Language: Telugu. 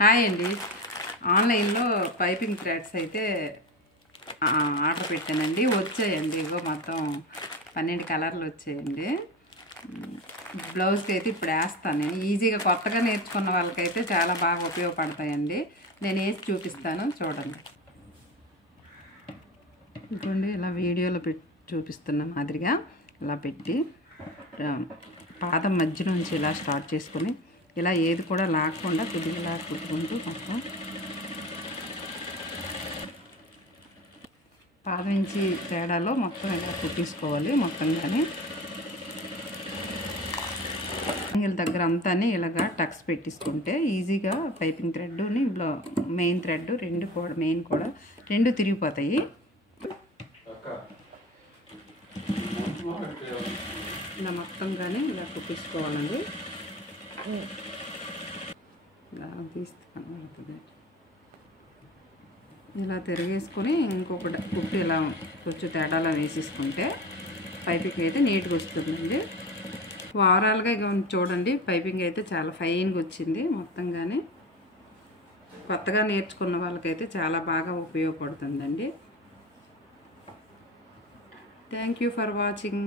హాయ్ అండి. ఆన్లైన్లో పైపింగ్ థ్రెడ్స్ అయితే ఆర్డర్ పెట్టానండి. వచ్చాయండి. ఇగో మొత్తం 12 కలర్లు వచ్చాయండి. బ్లౌజ్కి అయితే ఇప్పుడు వేస్తాను నేను. ఈజీగా కొత్తగా నేర్చుకున్న వాళ్ళకైతే చాలా బాగా ఉపయోగపడతాయండి. నేను వేసి చూపిస్తాను, చూడండి. ఇదిగోండి, ఇలా వీడియోలో చూపిస్తున్న మాదిరిగా ఇలా పెట్టి పాదం మధ్య నుంచి ఇలా స్టార్ట్ చేసుకొని ఇలా ఏది కూడా లాగకుండా కొద్దిగా ఇలా కుట్టుకుంటూ మొత్తం పాదం నుంచి తేడాలో మొత్తం ఇలా కుట్టేసుకోవాలి. మొత్తం కానీ యాంగిల్ దగ్గర అంతా ఇలాగా టక్స్ పెట్టేసుకుంటే ఈజీగా పైపింగ్ థ్రెడ్ని మెయిన్ థ్రెడ్ మెయిన్ కూడా రెండు తిరిగిపోతాయి. ఇలా మొత్తం కానీ ఇలా కుట్టించుకోవాలండి. ఇలా తీస్తాను, ఇలా తిరిగేసుకొని ఇంకొక కుట్టు ఇలా కొంచెం తేడాలో వేసేసుకుంటే పైపింగ్ అయితే నీట్గా వస్తుందండి. ఓవరాల్గా ఇక చూడండి, పైపింగ్ అయితే చాలా ఫైన్గా వచ్చింది. మొత్తం కానీ కొత్తగా నేర్చుకున్న వాళ్ళకైతే చాలా బాగా ఉపయోగపడుతుందండి. Thank you for watching.